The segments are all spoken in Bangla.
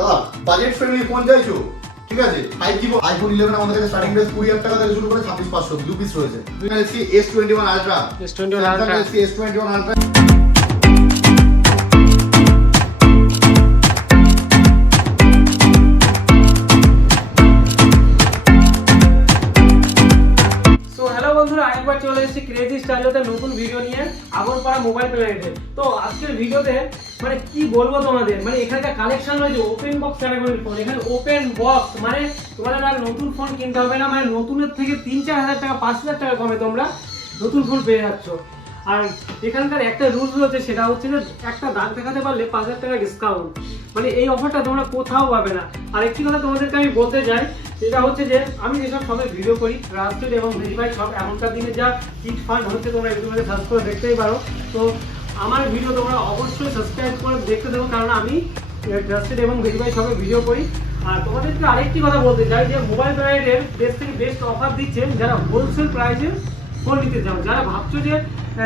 দাদা বাজেট ফ্রেন্ডলি ফোন চাইছো, ঠিক আছে 5G আইফোন 11 আমাদের কাছে স্টার্টিং প্রাইস 20,000 টাকা থেকে শুরু করে 26,500 দু পিস রয়েছে। Galaxy S21 Ultra, Galaxy S21 Ultra। আরেকবার চলে এসেছি ক্রেজি স্টাইলতে নতুন ভিডিও নিয়ে আগরপাড়া মোবাইল প্ল্যানেটে। তো আজকের ভিডিওতে মানে কি বলবো তোমাদের, মানে এখানকার কালেকশন রয়েছে ওপেন বক্স ক্যাটাগরির ফোন। এখানে ওপেন বক্স মানে তোমাদের আর নতুন ফোন কিনতে হবে না, মানে নতুনের থেকে 3-4 হাজার টাকা 5,000 টাকা কমে তোমরা নতুন ফোন পেয়ে যাচ্ছ। আর এখানকার একটা রুলস রয়েছে, সেটা হচ্ছে যে একটা দাগ দেখাতে পারলে 5,000 টাকা ডিসকাউন্ট। মানে এই অফারটা তোমরা কোথাও পাবে না। আর একটি কথা তোমাদেরকে আমি বলতে চাই, সেটা হচ্ছে যে আমি যেসব সবাই ভিডিও করি ট্রাস্টেড এবং ভেরিফাইড সব, এখনকার দিনে যা চিট ফান্ড হচ্ছে তোমরা ইউটিউবে সার্চ করে দেখতেই পারো। তো আমার ভিডিও তোমরা অবশ্যই সাবস্ক্রাইব করে দেখতে দেবো, কারণ আমি ট্রাস্টেড এবং ভেরিফাইড সবাই ভিডিও করি। আর তোমাদেরকে আরেকটি কথা বলতে চাই যে মোবাইল ব্র্যান্ডের বেস্ট থেকে বেস্ট অফার দিচ্ছেন যারা হোলসেল প্রাইসে ফোন নিতে চাও। যারা ভাবছো যে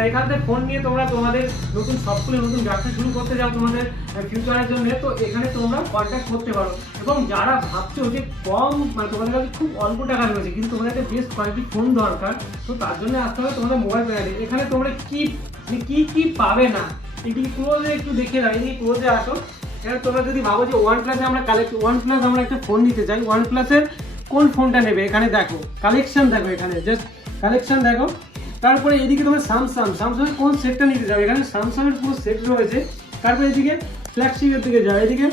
এখান থেকে ফোন নিয়ে তোমরা তোমাদের নতুন সব খুলে নতুন ব্যবসা শুরু করতে চাও তোমাদের ফিউচারের জন্য, তো এখানে তোমরা কন্ট্যাক্ট করতে পারো। এবং যারা ভাবছো যে কম মানে তোমাদের কাছে খুব অল্প টাকা রয়েছে কিন্তু তোমাদেরকে বেস্ট কোয়ালিটির ফোন দরকার, তো তার জন্য আসতে হবে তোমাদের মোবাইল ব্র্যান্ডে। এখানে তোমরা কি পাবে না এদিকে ক্লোজে একটু দেখে দাও, এদিকে ক্লোজে আসো। এখানে তোমরা যদি ভাবো যে OnePlus-এ আমরা OnePlus আমরা একটা ফোন নিতে চাই, OnePlus-এর কোন ফোনটা নেবে এখানে দেখো, কালেকশন দেখো, এখানে জাস্ট কালেকশন দেখো। তারপরে এদিকে তোমার স্যামসাংয়ের কোন সেটটা নিতে যাও, এখানে স্যামসাংয়ের পুরো সেট রয়েছে। তারপরে এদিকে ফ্ল্যাগশিপের দিকে যাও, এদিকে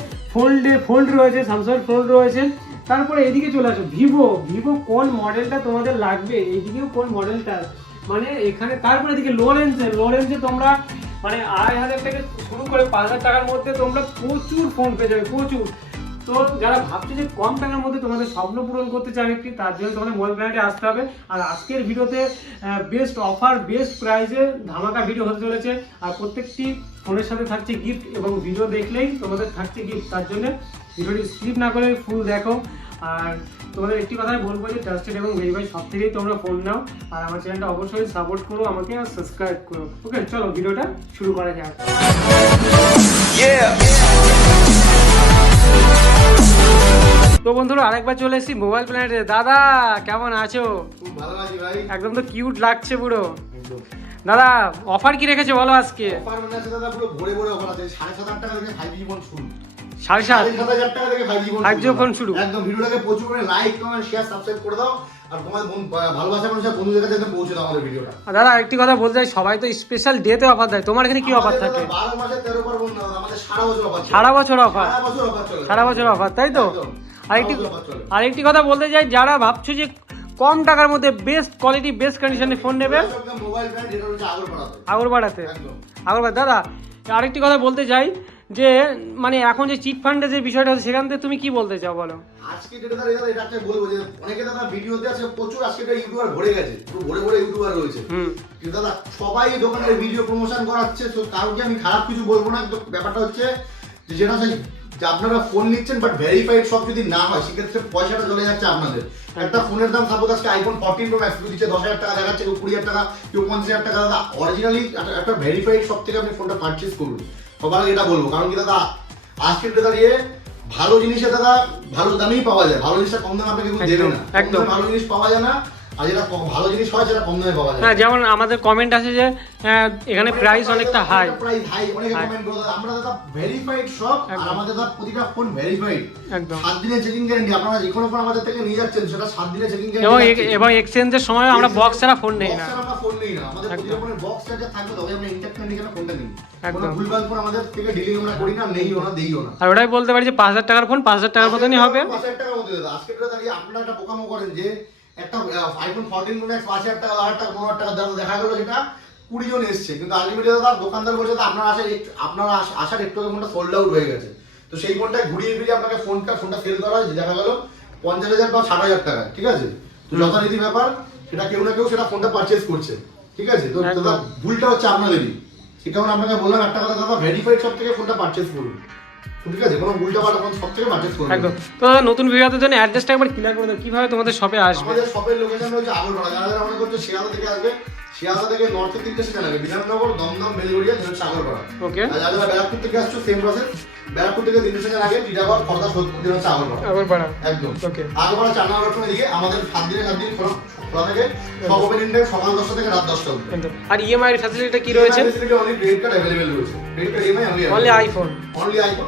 ফোল্ড রয়েছে, স্যামসাংয়ের ফোল্ড রয়েছে। তারপরে এদিকে চলে আসো ভিভো কোন মডেলটা তোমাদের লাগবে, এইদিকেও কোন মডেলটা মানে এখানে। তারপরে এদিকে লো রেঞ্জে তোমরা মানে 2,500 থেকে শুরু করে 5,000 টাকার মধ্যে তোমরা প্রচুর ফোন পেয়ে যাবে, প্রচুর। তো যারা ভাবছো যে কম টাকার মধ্যে তোমাদের স্বপ্ন পূরণ করতে চাও একটি, তার জন্য তোমাদের মোবাইল ব্র্যান্ডে আসতে হবে। আর আজকের ভিডিওতে বেস্ট অফার বেস্ট প্রাইসে ধামাকা ভিডিও হতে চলেছে। আর প্রত্যেকটি ফোনের সাথে থাকছে গিফট, এবং ভিডিও দেখলেই তোমাদের থাকছে গিফট। তার জন্য ভিডিওটি স্কিপ না করে ফুল দেখো। আর তোমাদের একটি কথাই বলবো যে ট্রাস্টেড এবং ভেরিফাইড সব থেকেই তোমরা ফোন নাও। আর আমার চ্যানেলটা অবশ্যই সাপোর্ট করো আমাকে, আর সাবস্ক্রাইব করো। ওকে, চলো ভিডিওটা শুরু করা যাক। তো বন্ধুরা আরেকবার চলে এসেছি মোবাইল প্ল্যানেটে। দাদা কেমন আছো? খুব ভালো আছি ভাই, একদম তো কিউট লাগছে পুরো। দাদা অফার কি রেখেছে বলো আজকে? অফার মানে আছে দাদা, পুরো ভরে অফার আছে। 7,500 টাকা থেকে 5G ফোন শুরু, 7,500 টাকা থেকে 5G ফোন শুরু। একদম ভিডিওটাকে প্রচুর করে লাইক কমেন্ট শেয়ার সাবস্ক্রাইব করে দাও, আর তোমার ভালোবাসা মানুষের বন্ধুদের কাছে পৌঁছে দাও আমাদের ভিডিওটা। দাদা একটি কথা বলতে চাই, সবাই তো স্পেশাল ডেতে অফার দেয়, তোমার এখানে কি অফার থাকে? 12 মাসে 13 পার্বণ না, আমাদের সারা বছর অফার, সারা বছর অফার, সারা বছর অফার, তাই তো? আরেকটি কথা বলতে চাই, যারা ভাবছো যে কম টাকার মধ্যে বেস্ট কোয়ালিটি বেস্ট কন্ডিশনে ফোন নেবে আগরপাড়াতে। দাদা আরেকটি কথা বলতে চাই যে মানে এখন যে চিট ফান্ডে যে বিষয়টা হচ্ছে, সেখান থেকে তুমি কি বলতে চাও বলো? আজকে যেটা দাদা এটা একটা বলবো যে অনেকে দাদা ভিডিওতে আছে প্রচুর, আজকে এটা ইউটিউবার ভরে গেছে, পুরো ভরে ইউটিউবার রয়েছে। কিন্তু দাদা সবাই দোকানের ভিডিও প্রমোশন করাচ্ছে, তো কাউকে আমি খারাপ কিছু বলবো না। কিন্তু ব্যাপারটা হচ্ছে যেটা হচ্ছে যে আপনারা ফোন নিচ্ছেন বাট ভেরিফাইড সব যদি না হয়, সেক্ষেত্রে পয়সাটা চলে যাচ্ছে আপনাদের। একটা ফোনের দাম সাপোজ আজকে আইফোন 14 প্রো ম্যাক্স দিচ্ছে 10,000 টাকা দেখাচ্ছে, কেউ 20,000 টাকা, কেউ 50,000 টাকা। দাদা অরিজিনালি একটা ভেরিফাইড সব থেকে আপনি ফোনটা পারচেজ করুন, সবাই এটা বলবো। কারণ কি দাদা আজকের দাঁড়িয়ে ভালো জিনিসে দাদা ভালো দামেই পাওয়া যায়, ভালো জিনিসটা কম দামে আপনাকে কেউ দেবে না, একদম ভালো জিনিস পাওয়া যায় না। আর যেটা ভালো জিনিস হয় সেটা কম দামে পাওয়া যায়। হ্যাঁ, যেমন আমাদের কমেন্ট আছে যে এখানে প্রাইস অনেকটা হাই, অনেকে কমেন্ট করে। আমরা দাদা ভেরিফাইড সব, আর আমাদের দাদা প্রতিটা ফোন ভেরিফাইড, একদম 7 দিনের চেকিং গ্যারান্টি। আপনারা যে কোনো ফোন আমাদের থেকে নিয়ে যাচ্ছেন সেটা 7 দিনের চেকিং গ্যারান্টি, এবং এক্সচেঞ্জের সময় আমরা বক্স ছাড়া ফোন নেই না, আমরা ফোন নেই না। আমাদের প্রতিটা ফোনের বক্স চার্জার থাকবে, তবে আমরা ইনট্যাক্ট কন্ডিশনে ফোনটা নিই। কোনো ভুলভাল ফোন আমাদের থেকে ডিলিং আমরা করি না, নেইও না, দেইও না। আর ওটাই বলতে পারি যে 5,000 টাকার ফোন 5,000 টাকার মতনই হবে, 5,000 টাকার মধ্যে দাদা। আজকে দাঁড়িয়ে আপনারা একটা বোকামো করেন যে একটা আইফোন 14 প্রো ম্যাক্স 5,000 টাকা 10,000 টাকা 15,000 টাকা দাম দেখা গেল, সেটা 20 জন এসছে, কিন্তু আলটিমেটলি দাদা দোকানদার বলছে আপনারা আসার একটু ফোনটা সোল্ড আউট হয়ে গেছে। তো সেই ফোনটা ঘুরিয়ে ফিরিয়ে আপনাকে ফোনটা সেল করা হয়েছে, দেখা গেল 50,000 বা 60,000 টাকা, ঠিক আছে? তো যথারীতি ব্যাপার, সেটা কেউ না কেউ সেটা ফোনটা পারচেজ করছে, ঠিক আছে? তো দাদা ভুলটা হচ্ছে আপনাদেরই। সেই কারণে আপনাকে বললাম একটা কথা, দাদা ভেরিফাইড সব থেকে ফোনটা পারচেজ করুন, ঠিক আছে? কোনো উল্টা পাল্টা ফোন সব থেকে পারচেজ করুন, একদম। তো নতুন ভিডিওতে জন্য অ্যাড্রেসটা একবার ক্লিয়ার করে দাও, কিভাবে তোমাদের শপে আসবে? আমাদের শপের লোকেশন হচ্ছে আগরপাড়া। যারা মনে করছে শিয়ালদা থেকে আসবে, শিয়ালদা থেকে নর্থে 3টে স্টেশন আছে, বিধাননগর, দমদম, বেলগড়িয়া, সাগরপাড়া। ওকে। আর যারা ব্যারাকপুর থেকে আসছো সেম প্রসেস, ব্যারাকপুর থেকে 3টে স্টেশন আগে টিটাগড়, খড়দা, সোদপুর, আগরপাড়া। একদম। ওকে। আগরপাড়া 4 নম্বর প্ল্যাটফর্মের দিকে আমাদের 7 দিনে 7 দিন খোলা থাকে, সব ওপেনিং টাইম সকাল 10টা থেকে রাত 10টা অবধি। একদম। আর ইএমআই এর ফ্যাসিলিটি কি রয়েছে? Facility only credit card available রয়েছে, credit card EMI only iPhone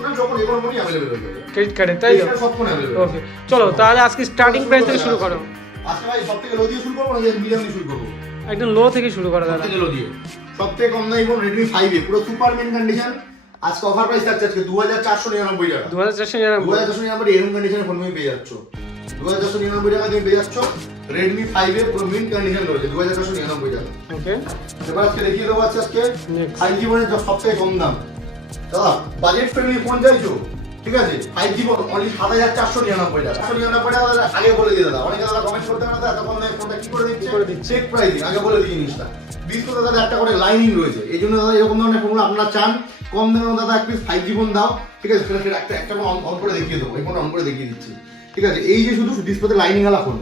না, যখন যে কোনো ফোনই अवेलेबल হয়ে যাবে, ক্রেডিট কার্ডে, তাই তো? সব ফোন अवेलेबल। ওকে, চলো তাহলে আজকে স্টার্টিং প্রাইস থেকে শুরু করো। আজকে ভাই সবথেকে লো দিয়ে শুরু করব না যে মিডিয়াম দিয়ে শুরু করব? একদম লো থেকে শুরু করো দাদা। সবথেকে লো দিয়ে। সবথেকে কম দামি ফোন Redmi 5A, পুরো সুপার মেন কন্ডিশন। আজকে অফার প্রাইস থাকছে আজকে 2499 টাকা। 2499 2499 এরকম কন্ডিশনে ফোন তুমি পেয়ে যাচ্ছ। 2499 টাকা তুমি পেয়ে যাচ্ছ Redmi 5A, পুরো মিন কন্ডিশন রয়েছে 2499 টাকা। ওকে। এবার আজকে দেখিয়ে দেবো আজকে Next. 5G ফোনের সবথেকে কম দাম। দাদা বাজেট ফ্রেন্ডলি ফোন চাইছো, ঠিক আছে? 5G ফোন অনলি 7499 টাকা। 7499 টাকা দাদা আগে বলে দিয়ে দাদা, অনেকে দাদা কমেন্ট করতে পারে দাদা তখন ফোনটা কি করে দিচ্ছে, চেক প্রাইসিং আগে বলে দিই জিনিসটা। বিস্কুট দাদা একটা করে লাইনিং রয়েছে, এই জন্য দাদা এরকম ধরনের ফোনগুলো আপনারা চান কম দামে দাদা এক পিস 5G ফোন দাও, ঠিক আছে? সেটা একটা অন করে দেখিয়ে দেবো, এই ফোনটা অন করে দেখিয়ে দিচ্ছি, ঠিক আছে? এই যে শুধু ডিসপ্লেতে লাইনিং ওয়ালা ফোন,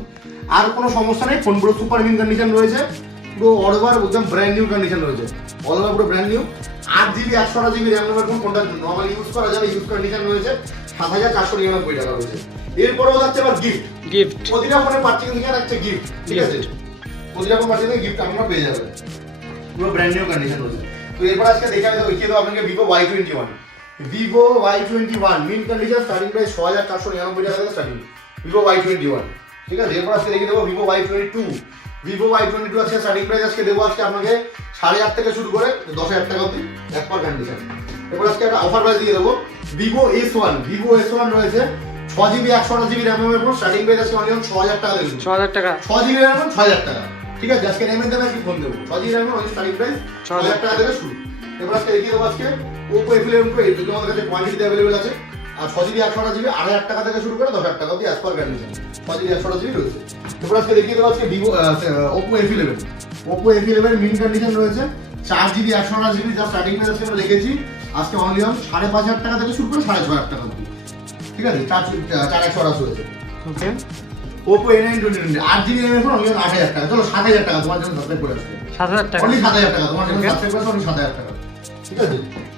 আর কোনো সমস্যা নেই। ফোন পুরো সুপার মিন কন্ডিশন রয়েছে, পুরো অল ওভার একদম ব্র্যান্ড নিউ কন্ডিশন রয়েছে, অল ওভার পুরো brand new. 8GB 128GB RAM number ফোনটা নরমালি ইউজ করা যাবে, ইউজ কন্ডিশন রয়েছে, 7499 টাকা রয়েছে। এরপরেও যাচ্ছে আবার গিফট, প্রতিটা ফোনে পার্চেসিং থেকে একটা গিফট, ঠিক আছে? প্রতিটা ফোন পার্চেসিং গিফট আপনারা পেয়ে যাবেন, পুরো ব্র্যান্ড নিউ কন্ডিশন রয়েছে। তো এরপর আজকে দেখিয়ে দেবো আপনাকে Vivo Y21, Vivo Y21 mint condition, starting price 6499 টাকা থেকে স্টার্টিং, Vivo Y21, ঠিক আছে? এরপর আজকে দেখিয়ে দেবো Vivo Y22, Vivo Y22 আজকে স্টার্টিং প্রাইস আজকে দেবো আজকে আপনাকে 8,500 থেকে শুরু করে 10,000 টাকা অবধি এক পার কন্ডিশন। এরপর আজকে একটা অফার প্রাইস দিয়ে দেবো Vivo S1, Vivo S1 রয়েছে 6GB 128GB র্যাম এর ফোন, স্টার্টিং প্রাইস আজকে অনলি 6000 টাকা দেবো, 6000 টাকা, 6GB র্যাম 6000 টাকা, ঠিক আছে? আজকে র্যামের দামে কি ফোন দেবো, 6GB RAM only starting price 6000 টাকা থেকে শুরু। এরপর আজকে দেখিয়ে দেবো আজকে Oppo F11 Pro, এই দুটো আমাদের কাছে কোয়ান্টিটি अवेलेबल আছে, আর 6GB 128GB 8,000 টাকা থেকে শুরু করে 10,000 টাকা অবধি as per condition 6GB 128GB রয়েছে। এরপর আজকে দেখিয়ে দেবো আজকে Oppo F11, Oppo F11 মিন কন্ডিশন রয়েছে, 4GB 128GB যা স্টার্টিং প্রাইস আজকে আমরা রেখেছি আজকে অনলি 5,500 টাকা থেকে শুরু করে 6,500 টাকা অবধি, ঠিক আছে? 4,128 রয়েছে। ওকে। Oppo A9 2020 8GB র্যাম এর ফোন অনলি 8,000 টাকা, চলো 7,000 টাকা তোমার জন্য সাবস্ক্রাইব করে আসছে, 7000 টাকা, অনলি 7,000 টাকা তোমার জন্য সাবস্ক্রাইব করে অনলি 7,000 টাকা, ঠিক আছে?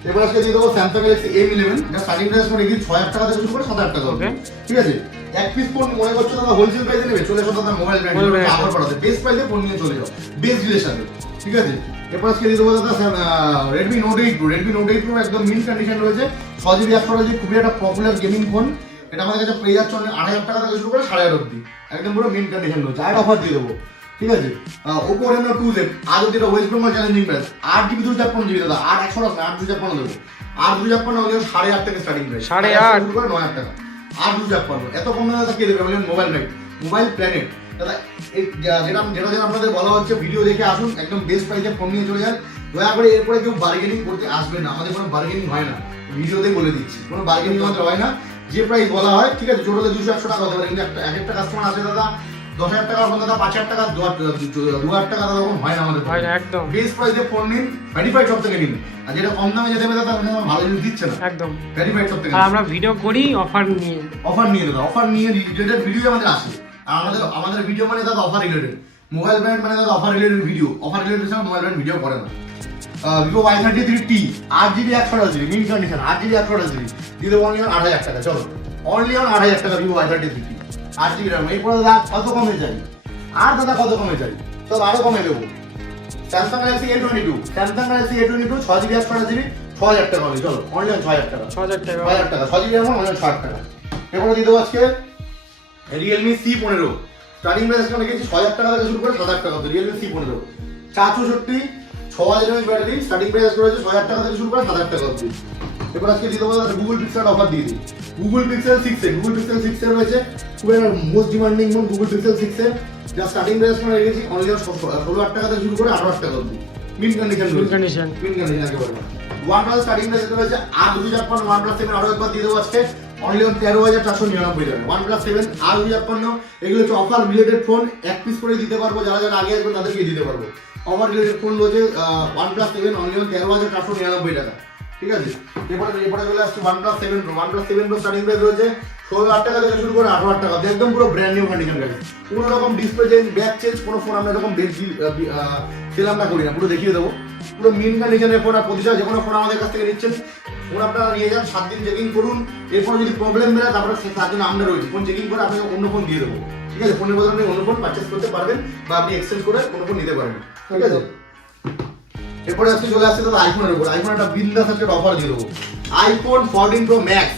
এবার আজকে দিয়ে দেবো Samsung Galaxy A11, এটা স্টার্টিং প্রাইস করে রেখেছি 6,000 টাকা থেকে শুরু করে 7,000 টাকা অবধি, ঠিক আছে? এক পিস ফোন মনে করছো দাদা হোলসেল প্রাইসে নেবে, চলে এসো দাদা মোবাইল ব্র্যান্ড আবার পড়াতে বেস্ট প্রাইসে ফোন নিয়ে চলে যাও, বেস্ট ডিলের সাথে, ঠিক আছে? এরপর আজকে দিয়ে দেবো দাদা Redmi Note 8 Pro, Redmi Note 8 Pro একদম মিন কন্ডিশন রয়েছে, 6GB 128GB, খুবই একটা পপুলার গেমিং ফোন, এটা আমাদের কাছে পেয়ে যাচ্ছে 8,000 টাকা থেকে শুরু করে 5,500 অবধি, একদম পুরো মিন কন্ডিশন রয়েছে। আর অফার দিয়ে দেবো, ঠিক আছে? Oppo Reno 2Z, আর যেটা West Bengal challenging price 8GB 256GB দাদা, 8,128 না 8,256 দেবো, 8,256 হলে 8,500 থেকে স্টার্টিং প্রাইস, 8,500 শুরু করে 9,000 টাকা, 8,256 এত কম দাদা কে দেবে? বলেন মোবাইল নাইট, মোবাইল প্ল্যানেট দাদা, যেটা আপনাদের বলা হচ্ছে ভিডিও দেখে আসুন, একদম বেস্ট প্রাইসে ফোন নিয়ে চলে যান, দয়া করে এরপরে কেউ বার্গেনিং করতে আসবে না, আমাদের কোনো বার্গেনিং হয় না, ভিডিওতে বলে দিচ্ছি কোনো বার্গেনিং আমাদের হয় না, যে প্রাইস বলা হয়, ঠিক আছে? জোর হলে 200-100 টাকা হতে পারে, কিন্তু একটা কাস্টমার আছে দাদা 10,000 টাকার ফোন দাদা 5,000 টাকা 2,000 টাকা দাদা এরকম হয় না আমাদের, হয় না একদম। বেস্ট প্রাইসে ফোন নিন, ভেরিফাইড শপ থেকে নিন, আর যেটা কম দামে যেতে হবে দাদা ওখানে ভালো জিনিস দিচ্ছে না, একদম ভেরিফাইড শপ থেকে। আর আমরা ভিডিও করি অফার নিয়ে দাদা অফার নিয়ে রিলেটেড ভিডিও আমাদের আসে, আর আমাদের ভিডিও মানে দাদা অফার রিলেটেড, মোবাইল ব্র্যান্ড মানে দাদা offer related video, offer related ছাড়া মোবাইল ব্র্যান্ড ভিডিও করে না। Vivo Y33T 8GB 128GB mint condition, 8GB 128GB দিয়ে দেবো অনলি 8,000 টাকা, চলো অনলি 8,000 টাকা Vivo Y33T 8GB র্যাম। এরপরে দাদা কত কমে চাই, আর দাদা কত কমে চাই, তো আরো কমে দেবো Samsung Galaxy A22, Samsung Galaxy A22 6GB 128GB 6,000 টাকা অনলি, চলো অনলি 6,000 টাকা, 6,000 টাকা, 6,000 টাকা 6GB র্যাম অনলি 60 টাকা। এরপরে দিয়ে দেবো আজকে Realme C15, স্টার্টিং প্রাইস আমরা রেখেছি 6,000 টাকা থেকে শুরু করে 7,000 টাকা অবধি, Realme C15 464 6,000 mAh battery, starting price রয়েছে 6,000 টাকা থেকে শুরু করে 7,000 টাকা অবধি। এরপর আজকে দিয়ে দেবো Google Pixel অফার দিয়ে দিই, Google Pixel 6a, Google Pixel 6a রয়েছে, খুবই most demanding phone Google Pixel 6a, যা স্টার্টিং প্রাইস আমরা রেখেছি অনলি 16,000 টাকা থেকে শুরু করে 18,000 টাকা অবধি, মিন কন্ডিশন একেবারে। OnePlus স্টার্টিং প্রাইস রয়েছে 8,256, OnePlus 7 আরো একবার দিয়ে দেবো আজকে অনলি 13,499 টাকা, OnePlus 7 8,256, এগুলো হচ্ছে অফার রিলেটেড ফোন, এক পিস করে দিতে পারবো, যারা যারা আগে আসবেন তাদেরকে দিতে পারবো। অফার রিলেটেড ফোন রয়েছে OnePlus 7 অনলি 13,499 টাকা, ঠিক আছে? এরপরে চলে আসছে OnePlus 7 Pro, OnePlus 7 Pro starting price রয়েছে 16,000 টাকা থেকে শুরু করে 18,000 টাকা অবধি, একদম পুরো ব্র্যান্ড নিউ কন্ডিশন গাড়ি। কোনো রকম ডিসপ্লে চেঞ্জ, ব্যাক চেঞ্জ, কোনো ফোন আমরা এরকম সেল আমরা করি না, পুরো দেখিয়ে দেবো। পুরো মিন কন্ডিশনের ফোন, আর প্রতিটা যে কোনো ফোন আমাদের কাছ থেকে নিচ্ছেন, ফোন আপনারা নিয়ে যান, 7 দিন চেকিং করুন, এরপর যদি প্রবলেম বেরোয় তারপরে তার জন্য আমরা রয়েছি, ফোন চেকিং করে আপনাকে অন্য ফোন দিয়ে দেবো, ঠিক আছে? ফোনের বদলে আপনি অন্য ফোন পারচেস করতে পারবেন বা আপনি এক্সচেঞ্জ করে কোনো ফোন নিতে পারবেন, ঠিক আছে? এরপরে আজকে চলে আসছে দাদা আইফোনের উপর। আইফোন একটা বিন্দাস একটা অফার দিয়ে দেবো, iPhone 14 pro max.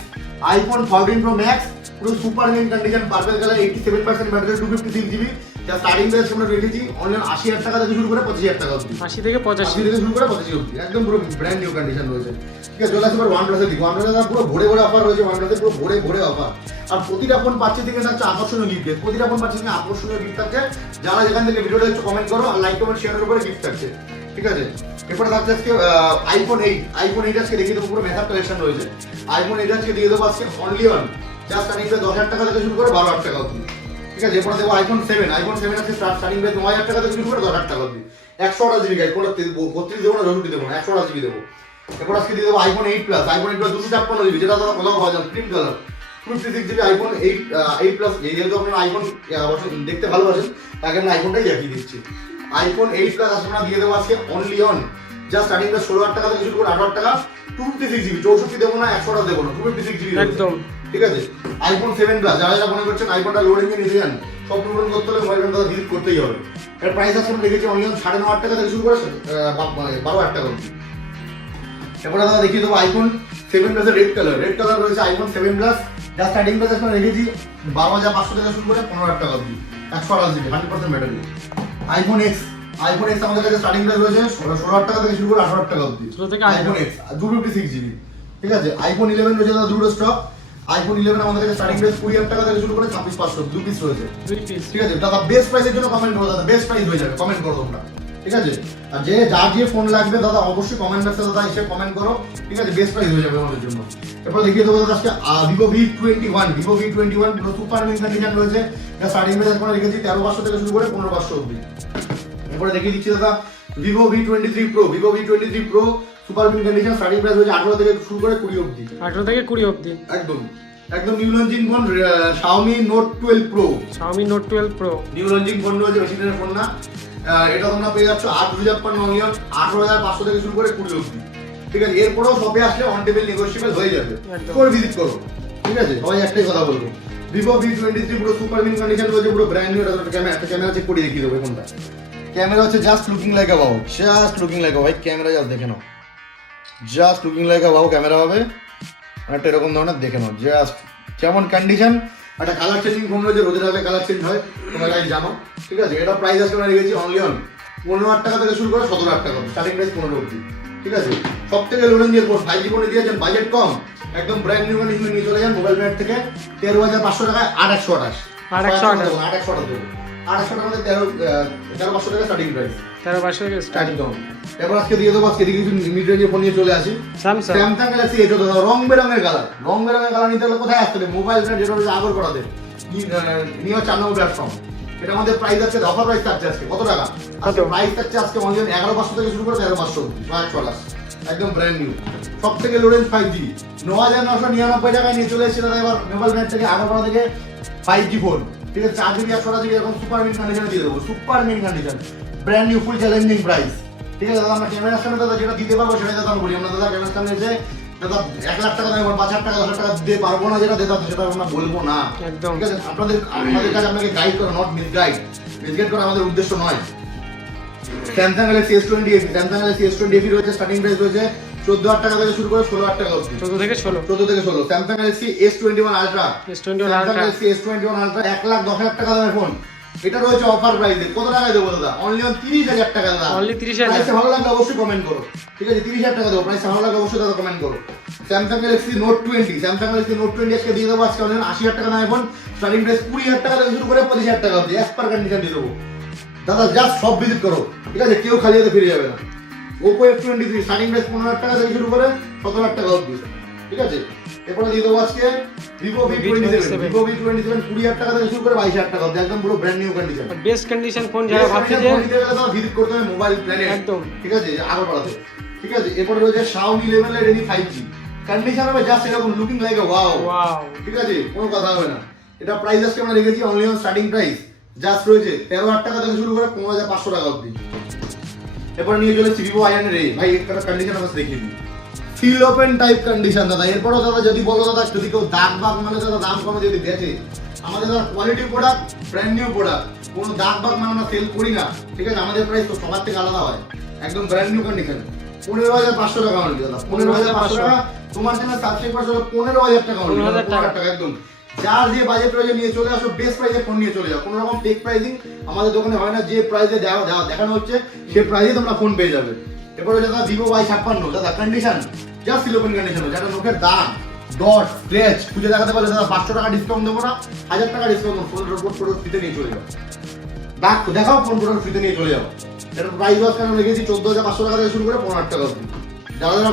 IPhone 14 pro max পুরো super mint condition, purple colour, 87% battery, 256 GB. যা স্টার্টিং প্রাইস আমরা রেখেছি অনলাইন 80,000 টাকা থেকে শুরু করে 25,000 টাকা অবধি। 80 থেকে 85 থেকে শুরু করে 25 অবধি, একদম পুরো ব্র্যান্ড নিউ কন্ডিশন রয়েছে, ঠিক আছে? চলে আসছে এবার OnePlus এর দিকে। OnePlus এর পুরো ভরে ভরে অফার রয়েছে, OnePlus এর পুরো ভরে ভরে অফার। আর প্রতিটা ফোন পাচ্ছে থেকে থাকছে আকর্ষণীয় গিফট, প্রতিটা ফোন পাচ্ছে থেকে আকর্ষণীয় গিফট থাকছে। যারা যেখান থেকে ভিডিওটা একটু কমেন্ট করো, আর লাইক কমেন্ট শেয়ারের উপরে গিফট থাকছে, ঠিক আছে? এরপরে থাকছে আজকে আইফোন 8 আজকে দেখিয়ে দেবো, পুরো মেকআপ কালেকশন রয়েছে। আইফোন 8 আজকে দিয়ে দেবো আজকে only on just starting price 10,000 টাকা থেকে শুরু করে 12,000 টাকা অবধি, ঠিক আছে? এরপরে দেবো আইফোন 7 আজকে স্টার্টিং প্রাইস 9,000 টাকা থেকে শুরু করে 10,000 টাকা অবধি। 128 জিবি গাইড, কোনো 32 দেবো না, 64 দেবো না, 128 জিবি দেবো। এরপর আজকে দিয়ে দেবো আইফোন 8 প্লাস 256 জিবি, যেটা দাদা কোথাও পাওয়া যায় cream colour, 56 GB iPhone 8 plus. যেহেতু আপনারা আইফোন দেখতে ভালোবাসেন, তাকে আমি আইফোনটাই দেখিয়ে দিচ্ছি। আইফোন 8 প্লাস আপনারা দিয়ে দেবো আজকে only on just starting price 16,000 টাকা থেকে শুরু করে 18,000 টাকা, 256 জিবি, 64 দেবো না, 128 দেবো না, 256 জিবি একদম, ঠিক আছে? আইফোন 7 প্লাস, যারা যারা মনে করছেন আইফোনটা লোডিং এ নিতে যান, সব পূরণ করতে হলে মোবাইল ফোনটা ভিজিট করতেই হবে। এর প্রাইস আছে আমরা রেখেছি অনলি 9,500 টাকা থেকে শুরু করে 12,000 টাকা অবধি। এরপরে দাদা দেখিয়ে দেবো আইফোন 7 প্লাস রেড কালার রয়েছে, আইফোন 7 প্লাস যা স্টার্টিং প্রাইস আমরা রেখেছি 12,500 টাকা শুরু করে 15,000 টাকা অবধি, 128 জিবি, 100% ব্যাটারি। আইফোন এক্স আমাদের কাছে স্টার্টিং প্রাইস রয়েছে 16,000 টাকা থেকে শুরু করে 18,000 টাকা অবধি। আইফোন এক্স 256 জিবি, ঠিক আছে? আইফোন 11 রয়েছে দাদা দুটো স্টক। আইফোন 11 আমাদের কাছে স্টার্টিং প্রাইস 20,000 টাকা থেকে শুরু করে 26,500, 2 পিস রয়েছে, ঠিক আছে? দাদা বেস্ট প্রাইসের জন্য কমেন্ট করো, দাদা বেস্ট প্রাইস হয়ে যাবে, কমেন্ট করো তোমরা, ঠিক আছে? আর যার যে ফোন লাগবে দাদা অবশ্যই কমেন্ট বক্সে দাদা এসে কমেন্ট করো, ঠিক আছে? বেস্ট প্রাইস হয়ে যাবে আমাদের জন্য। এরপর দেখিয়ে দেবো দাদা আজকে ভিভো V21 পুরো সুপার মিন কন্ডিশন রয়েছে, যা স্টার্টিং প্রাইস আমরা রেখেছি 13,500 থেকে শুরু করে 15,500 অবধি। এরপরে দেখিয়ে দিচ্ছি দাদা Vivo V23 pro super mint condition, starting price হচ্ছে 18 থেকে শুরু করে 20 অবধি, 18 থেকে 20 অবধি, একদম new launching phone. Xiaomi Note 12 Pro new launching phone রয়েছে, বেশি দিনের ফোন না। এটা তোমরা পেয়ে যাচ্ছ 8,056 অনিয়ন, 18,500 থেকে শুরু করে 20 অবধি, ঠিক আছে? এরপরেও শপে আসলে অন টেবিল নেগোশিয়েবল হয়ে যাবে, করে ভিজিট করো, ঠিক আছে? সবাই একটাই কথা বলবো, ভিভো V23 পুরো সুপার মিন কন্ডিশন রয়েছে, পুরো ব্র্যান্ড নিউ। ক্যামেরা চেক করে দেখিয়ে দেবো ফোনটা। ক্যামেরা হচ্ছে just looking like a wow, ভাই ক্যামেরা জাস্ট দেখে নাও, just looking like a wow camera হবে, একটা এরকম ধরনের দেখে নাও, জাস্ট কেমন কন্ডিশন। একটা কালার চেঞ্জিং ফোন রয়েছে, রোদের আগে কালার চেঞ্জ হয়, তোমরা গাইজ জানো, ঠিক আছে? এটা প্রাইস আজকে আমরা রেখেছি অনলি অন 15,000 টাকা থেকে শুরু করে 17,000 টাকা, স্টার্টিং প্রাইস 15 অবধি, ঠিক আছে? সব থেকে লো রেঞ্জের ফোন 5G ফোনে দিয়েছেন, বাজেট কম, একদম ব্র্যান্ড নিউ কন্ডিশন নিয়ে চলে যান মোবাইল ব্র্যান্ড থেকে 13,500 টাকায় 8,128 দেবো, 8,800 টাকা 13,500 টাকা স্টার্টিং প্রাইস, 13,500 টাকা স্টার্টিং দাম। এবার আজকে দিয়ে দেবো, আজকে কিছু মিড রেঞ্জের ফোন নিয়ে চলে আসি। স্যামসাং গ্যালাক্সি A14 রং বেরঙের কালার নিতে হলে কোথায় আসতে হবে? মোবাইল ব্র্যান্ড যেটা হচ্ছে আগর করাতে নিয়ে 4 নম্বর প্ল্যাটফর্ম। এটা আমাদের প্রাইস আছে, অফার প্রাইস থাকছে আজকে কত টাকা? আজকে প্রাইস থাকছে আজকে অনলি 11,500 থেকে শুরু করে 13,500 128, একদম ব্র্যান্ড নিউ। সব থেকে লো রেঞ্জ 5G 9,999 টাকায় নিয়ে চলে এসেছে দাদা এবার মোবাইল ব্র্যান্ড থেকে, আগর করা থেকে 5G ফোন, ঠিক আছে? 4GB 128GB এরকম সুপার মিন কন্ডিশনে দিয়ে দেবো, super mint condition, brand new, full challenging price, ঠিক আছে? দাদা আমরা ক্যামেরার সামনে দাদা যেটা দিতে পারবো সেটাই দাদা বলি, আমরা দাদা ক্যামেরার সামনে যে দাদা 1 লাখ টাকা দাম 5,000 টাকা 10,000 টাকা দিতে পারবো না, যেটা দাদা সেটা আমরা বলবো না, একদম, ঠিক আছে? আমাদের কাছে আপনাকে গাইড করা, নট মিসগাইড করা আমাদের উদ্দেশ্য নয়। স্যামসাং গ্যালাক্সি S20 রয়েছে, স্টার্টিং প্রাইস রয়েছে 14,000 টাকা থেকে শুরু করে 16,000 টাকা অবধি, 14 থেকে 16। স্যামসাং গ্যালাক্সি S21 আলট্রা 1,10,000 টাকা দামের ফোন, এটা রয়েছে অফার প্রাইসে। কত টাকায় দেবো দাদা? অনলি 30,000 টাকা দাদা, অনলি 30,000। প্রাইসে ভালো লাগলে অবশ্যই কমেন্ট করো, ঠিক আছে? 30,000 টাকা দেবো, প্রাইসে ভালো লাগলে অবশ্যই দাদা কমেন্ট করো। স্যামসাং গ্যালাক্সি Note 20 আজকে দিয়ে দেবো, আজকে অনলি 80,000 টাকা দামের ফোন, স্টার্টিং প্রাইস 20,000 টাকা থেকে শুরু করে 25,000 টাকা অবধি, এস পার কন্ডিশন দিয়ে দেবো দাদা, জাস্ট সব ভিজিট করো, ঠিক আছে? কেউ খালি হাতে ফিরে যাবে না। Oppo F23 স্টার্টিং প্রাইস 15,000 টাকা থেকে শুরু করে 17,000 টাকা অবধি, ঠিক আছে? এরপরে দিয়ে দেবো আজকে Vivo V27 20,000 টাকা থেকে শুরু করে 22,000 টাকা অবধি, একদম পুরো brand new condition, best condition phone. যারা ভাবছে যে ভিজিট করতে হবে মোবাইল প্ল্যানেট, একদম, ঠিক আছে? আগরপাড়াতে, ঠিক আছে? এরপরে রয়েছে Xiaomi 11 Redmi 5G কন্ডিশন হবে জাস্ট এরকম looking like a wow. Wow ঠিক আছে, কোনো কথা হবে না। এটা প্রাইস আজকে আমরা রেখেছি only on starting price just রয়েছে 13,000 টাকা থেকে শুরু করে 15,500 টাকা অবধি। এরপর নিয়ে চলে ভিভো i9 ভাই একটা কন্ডিশন আমরা দেখিয়ে দিই, সিল ওপেন টাইপ কন্ডিশন দাদা। এরপরও দাদা যদি বলো দাদা যদি কেউ দাগ বাগ মানে দাদা দাম কমে যদি বেচে, আমাদের দাদা quality product, brand new product, কোনো দাগ বাগ মানে আমরা সেল করি না। ঠিক আছে, আমাদের প্রাইস তো সবার থেকে আলাদা হয়, একদম ব্র্যান্ড নিউ কন্ডিশন 15,500 টাকা অনলি দাদা। 15,500 টাকা তোমার জন্য সাবস্ক্রাইব করতে হলো 15,000 টাকা অনলি, 15,000 টাকা একদম। যার যে বাজেট রয়েছে নিয়ে চলে আসো, বেস্ট প্রাইসে ফোন নিয়ে চলে যাও। কোনো রকম টেক প্রাইসিং আমাদের দোকানে হয় না, যে প্রাইসে দেখানো হচ্ছে সেই প্রাইসে তোমরা ফোন পেয়ে যাবে। এরপরে দাদা ভিভো Y56 দাদা condition just seal open condition, যেটা নোকের দাগ ডট স্ক্র্যাচ খুঁজে দেখাতে পারলে দাদা 500 টাকা ডিসকাউন্ট দেবো না, 1000 টাকা ডিসকাউন্ট দেবো, ফোনের উপর পুরো ফ্রিতে নিয়ে চলে যাও। দাগ দেখাও, ফোন পুরো ফ্রিতে নিয়ে চলে যাও। এর প্রাইস ওয়াজ কেন রেখেছি 14,500 টাকা থেকে শুরু করে 15,000 টাকা অবধি। যারা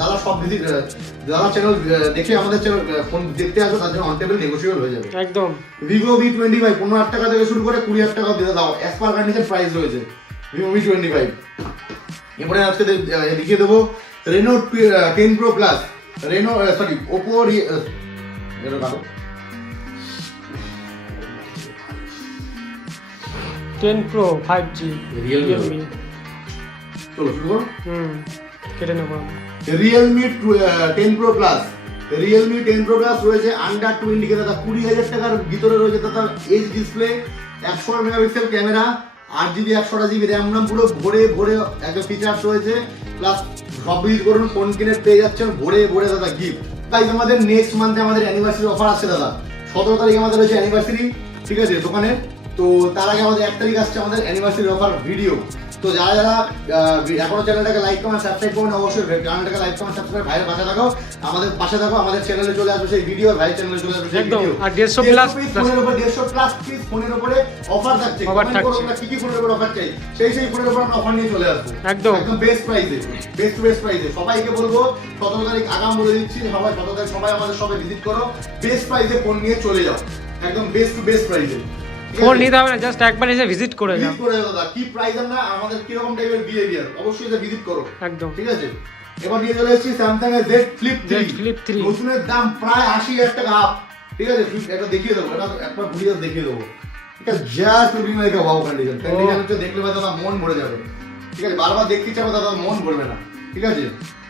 দাদা সব ভিজিট যারা চ্যানেল দেখে আমাদের চ্যানেল ফোন দেখতে আসবে তার জন্য অন টেবিল নেগোশিয়েবল হয়ে যাবে একদম। ভিভো V20 ভাই 15,000 টাকা থেকে শুরু করে 20,000 টাকা দিতে দাও, এস পার কন্ডিশন প্রাইস রয়েছে ভিভো V20। এরপরে আজকে দেখিয়ে দেবো Reno 10 Pro plus, Reno sorry Oppo Reno কাটো 10 Pro 5G রিয়েলমি। চলো শুরু করো। কেটে নেবো। Realme 10 Pro plus, Realme 10 Pro plus রয়েছে আন্ডার 20 কে দাদা 20,000 টাকার ভিতরে রয়েছে দাদা। H display, 100 megapixel camera, 8GB 128GB RAM নাম পুরো ভরে ভরে একটা ফিচার্স রয়েছে, প্লাস সব ভিজিট করুন ফোন কিনে পেয়ে যাচ্ছেন ভরে ভরে দাদা গিফট। তাই আমাদের নেক্সট মান্থে আমাদের অ্যানিভার্সারি অফার আছে দাদা, 17 তারিখ আমাদের রয়েছে অ্যানিভার্সারি, ঠিক আছে দোকানে। তো তার আগে আমাদের 1 তারিখ আসছে আমাদের অ্যানিভার্সারি অফার ভিডিও। তো যারা যারা এখনো চ্যানেলটাকে লাইক কমেন্ট সাবস্ক্রাইব করুন, অবশ্যই চ্যানেলটাকে লাইক কমেন্ট সাবস্ক্রাইব ভাইয়ের পাশে থাকো, আমাদের পাশে থাকো, আমাদের চ্যানেলে চলে আসবে সেই ভিডিও, ভাই চ্যানেলে চলে আসবে সেই ভিডিও। আর 150 প্লাস ফোনের উপর 150 প্লাস পিস ফোনের উপরে অফার থাকছে। কমেন্ট করুন আমরা কি কি ফোনের উপর অফার চাই, সেই ফোনের উপর আমরা অফার নিয়ে চলে আসবো একদম বেস্ট প্রাইসে, বেস্ট প্রাইসে। সবাইকে বলবো 17 তারিখ আগাম বলে দিচ্ছি, সবাই 17 তারিখ সবাই আমাদের সবাই ভিজিট করো, বেস্ট প্রাইসে ফোন নিয়ে চলে যাও, একদম বেস্ট প্রাইসে। ফোন নিতে হবে না, জাস্ট একবার এসে ভিজিট করে যাও। দাদা কি প্রাইস আমরা আমাদের কি রকম টাইপের বিহেভিয়ার অবশ্যই এটা ভিজিট করো একদম, ঠিক আছে। এবার নিয়ে চলে এসেছি স্যামসাং এর Z Flip 3 নতুনের দাম প্রায় 80,000 টাকা আপ, ঠিক আছে। এটা দেখিয়ে দেবো, এটা একবার ভিডিও দেখিয়ে দেবো। এটা just looking like a wow condition, condition হচ্ছে দেখলে দাদা মন ভরে যাবে, ঠিক আছে। বারবার দেখতে চাইবে দাদা, মন ভরবে না, ঠিক আছে।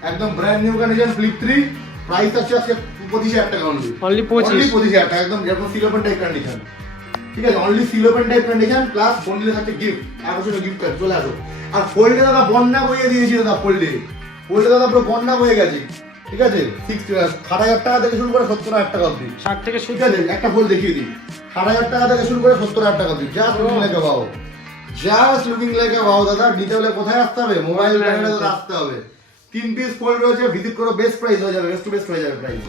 একদম brand new condition Flip 3, price আছে আজকে 25,000 টাকা অনলি 25,000 টাকা, একদম যেরকম সিল ওপেন টাইপ কন্ডিশন, ঠিক আছে। Only seal open type condition plus phone দিলে থাকছে গিফট, আকর্ষণীয় গিফট কার্ড চলে আসো। আর ফোল্ডে দাদা বন্যা বইয়ে দিয়েছি দাদা, ফোল্ডে দাদা পুরো বন্যা বয়ে গেছে, ঠিক আছে। 60,000 টাকা থেকে শুরু করে 70,000 টাকা অবধি, 60 থেকে ঠিক আছে। একটা ফোল্ড দেখিয়ে দিই, 60,000 টাকা থেকে শুরু করে 70,000 টাকা অবধি, just looking like a wow, just looking like a wow দাদা। নিতে হলে কোথায় আসতে হবে? মোবাইল ব্র্যান্ডে দাদা আসতে হবে। 3 পিস ফোল্ড রয়েছে, ভিজিট করো, বেস্ট প্রাইস হয়ে যাবে, বেস্ট টু বেস্ট হয়ে যাবে price.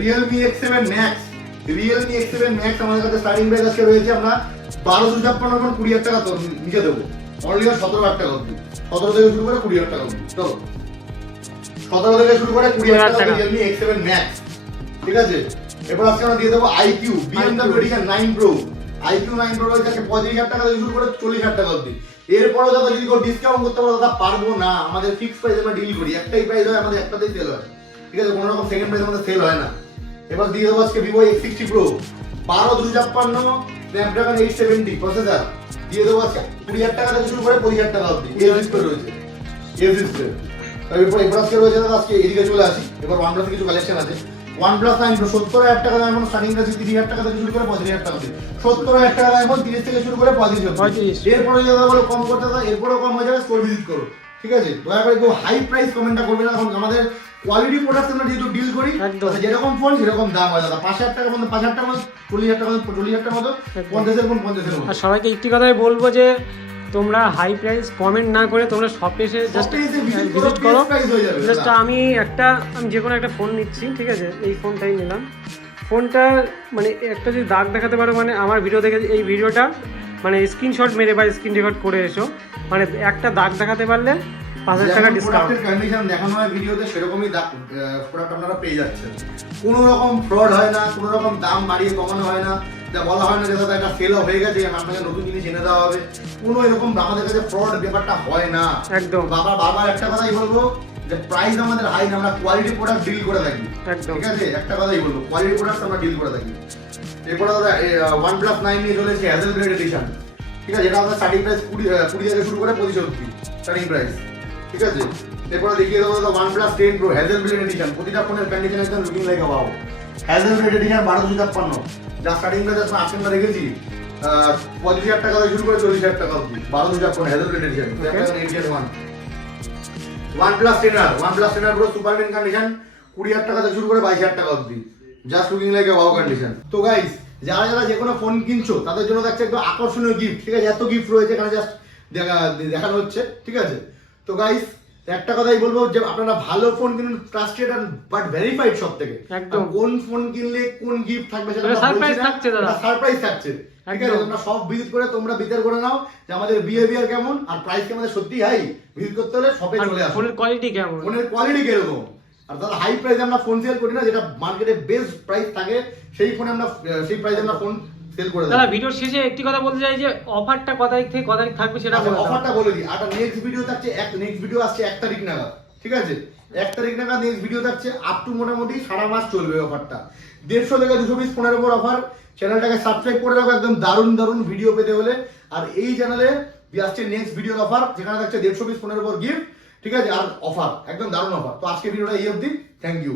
Realme X7 Max, Realme X7 Max আমাদের কাছে স্টার্টিং প্রাইস আজকে রয়েছে আমরা 12,256 20,000 টাকা তো নিচে দেবো, অনলি 17,000 টাকা অবধি, 17 থেকে শুরু করে 20,000 টাকা অবধি। চলো 17 থেকে শুরু করে 20,000 টাকা Realme X7 Max, ঠিক আছে। এরপর আজকে আমরা দিয়ে দেবো IQ BMW Edition 9 Pro, IQ 9 Pro রয়েছে আজকে 35,000 টাকা থেকে শুরু করে 40,000 টাকা অবধি। এরপরও দাদা যদি কেউ ডিসকাউন্ট করতে পারো দাদা, পারবো না, আমাদের ফিক্স প্রাইস আমরা ডিল করি, একটাই প্রাইস হয় আমাদের, একটাতেই সেল হয়, ঠিক আছে। কোনো রকম সেকেন্ড প্রাইস আমাদের সেল হয় না। এবার দিয়ে দেবো আজকে Vivo X60 Pro 12,256 Snapdragon 870 processor, দিয়ে দেবো আজকে 20,000 টাকা থেকে শুরু করে 25,000 টাকা অবধি। এই ডিসপ্লে রয়েছে, এই ডিসপ্লে। এরপর আজকে রয়েছে দাদা, আজকে এদিকে চলে আসি, এবার OnePlus কিছু কালেকশন আছে। OnePlus 9 Pro 70,000 টাকা দাম, এখন স্টার্টিং প্রাইস 30,000 টাকা থেকে শুরু করে 35,000 টাকা অবধি। 70,000 টাকা দাম, এখন 30 থেকে শুরু করে 35,000। এরপরে দাদা বলো কম করতে দাদা, এরপরেও কম হয়ে যাবে, স্টোর ভিজিট করো, ঠিক আছে। দয়া করে কেউ হাই প্রাইস কমেন্টটা করবে না, এখন আমাদের কোয়ালিটি প্রোডাক্ট আমরা যেহেতু ডিল করি, যেরকম ফোন সেরকম দাম হয় দাদা। 5,000 টাকা মতো 5,000 টাকা মতো 40,000 টাকা মতো 40,000 টাকা মতো 50,000 ফোন 50,000 মতো। আর সবাইকে একটি কথাই বলবো যে তোমরা হাই প্রাইস কমেন্ট না করে তোমরা শপে এসে জাস্ট ভিজিট করো। জাস্ট আমি যে কোনো একটা ফোন নিচ্ছি, ঠিক আছে, এই ফোনটাই নিলাম। ফোনটা মানে একটা যদি দাগ দেখাতে পারো, মানে আমার ভিডিও দেখে এই ভিডিওটা মানে স্ক্রিনশট মেরে বা স্ক্রিন রেকর্ড করে এসো, মানে একটা দাগ দেখাতে পারলে 5,000 টাকা ডিসকাউন্ট। কন্ডিশন দেখানো হয় ভিডিওতে, সেরকমই প্রোডাক্ট আপনারা পেয়ে যাচ্ছেন। কোনো রকম ফ্রড হয় না, কোনো রকম দাম বাড়িয়ে কমানো হয় না, যা বলা হয় না যে দাদা এটা সেল হয়ে গেছে আপনাকে নতুন জিনিস এনে দেওয়া হবে, কোনো এরকম আমাদের কাছে ফ্রড ব্যাপারটা হয় না একদম। বাবার একটা কথাই বলবো, যে প্রাইস আমাদের হাই না, আমরা কোয়ালিটি প্রোডাক্ট ডিল করে থাকি। একদম। ঠিক আছে, একটা কথাই বলবো, কোয়ালিটি প্রোডাক্ট আমরা ডিল করে থাকি। এরপরে দাদা OnePlus 9 নিয়ে চলে এসেছে হ্যাজেল ব্লেড এডিশন। ঠিক আছে, এটা আমাদের স্টার্টিং প্রাইস 20 থেকে শুরু করে 25 অবধি স্টার্টিং প্রাইস। ঠিক আছে, এরপরে দেখিয়ে দেবো দাদা OnePlus 10 Pro Hasselblad edition. প্রতিটা ফোনের কন্ডিশন একদম looking like wow. Hasselblad edition 1256, যা স্টার্টিং প্রাইস আমরা আজকে রেখেছি 25,000 টাকা থেকে শুরু করে 40,000 টাকা অবধি। 1256 Hasselblad edition. Edition 1 OnePlus 10 Pro super mint condition 20,000 টাকা থেকে শুরু করে 22,000 টাকা অবধি, just looking like a wow condition. তো গাইস, যারা যারা যে কোনো ফোন কিনছো তাদের জন্য থাকছে একদম আকর্ষণীয় গিফট। ঠিক আছে, এত গিফট রয়েছে এখানে, জাস্ট দেখানো হচ্ছে। ঠিক আছে, তো গাইস একটা কথাই বলবো যে আপনারা ভালো ফোন কিনুন, ট্রাস্টেড বাট ভেরিফাইড সব থেকে। একদম। কোন ফোন কিনলে কোন গিফট থাকবে সেটা সারপ্রাইজ থাকছে দাদা, সারপ্রাইজ থাকছে। ঠিক আছে, তোমরা সব ভিজিট করে তোমরা বিচার করে নাও যে আমাদের বিহেভিয়ার কেমন আর প্রাইস কি আমাদের সত্যি হাই। ভিজিট করতে হলে শপে চলে আসো। ফোনের কোয়ালিটি কেমন, ফোনের কোয়ালিটি কিরকম। আর দাদা হাই প্রাইসে আমরা ফোন সেল করি না, যেটা মার্কেটে বেস্ট প্রাইস থাকে সেই ফোনে আমরা সেই প্রাইসে আমরা ফোন সেল করে দাদা দিই। ভিডিওর শেষে একটি কথা বলতে চাই যে অফারটা কত তারিখ থেকে কত তারিখ থাকবে সেটা বলে দাও। অফারটা বলে দিই। আর নেক্সট ভিডিও থাকছে নেক্সট ভিডিও আসছে 1 তারিখ নাগাদ। ঠিক আছে, 1 তারিখ নাগাদ নেক্সট ভিডিও থাকছে, আপ টু মোটামুটি সারা মাস চলবে অফারটা। 150 থেকে 200 পিস ফোনের উপর অফার। চ্যানেলটাকে সাবস্ক্রাইব করে রাখো একদম দারুণ দারুণ ভিডিও পেতে হলে। আর এই চ্যানেলে আসছে নেক্সট ভিডিওর অফার, যেখানে থাকছে 150 পিস ফোনের উপর গিফট। ঠিক আছে, আর অফার একদম দারুণ অফার। তো আজকে ভিডিওটা এই অবধি, থ্যাংক ইউ।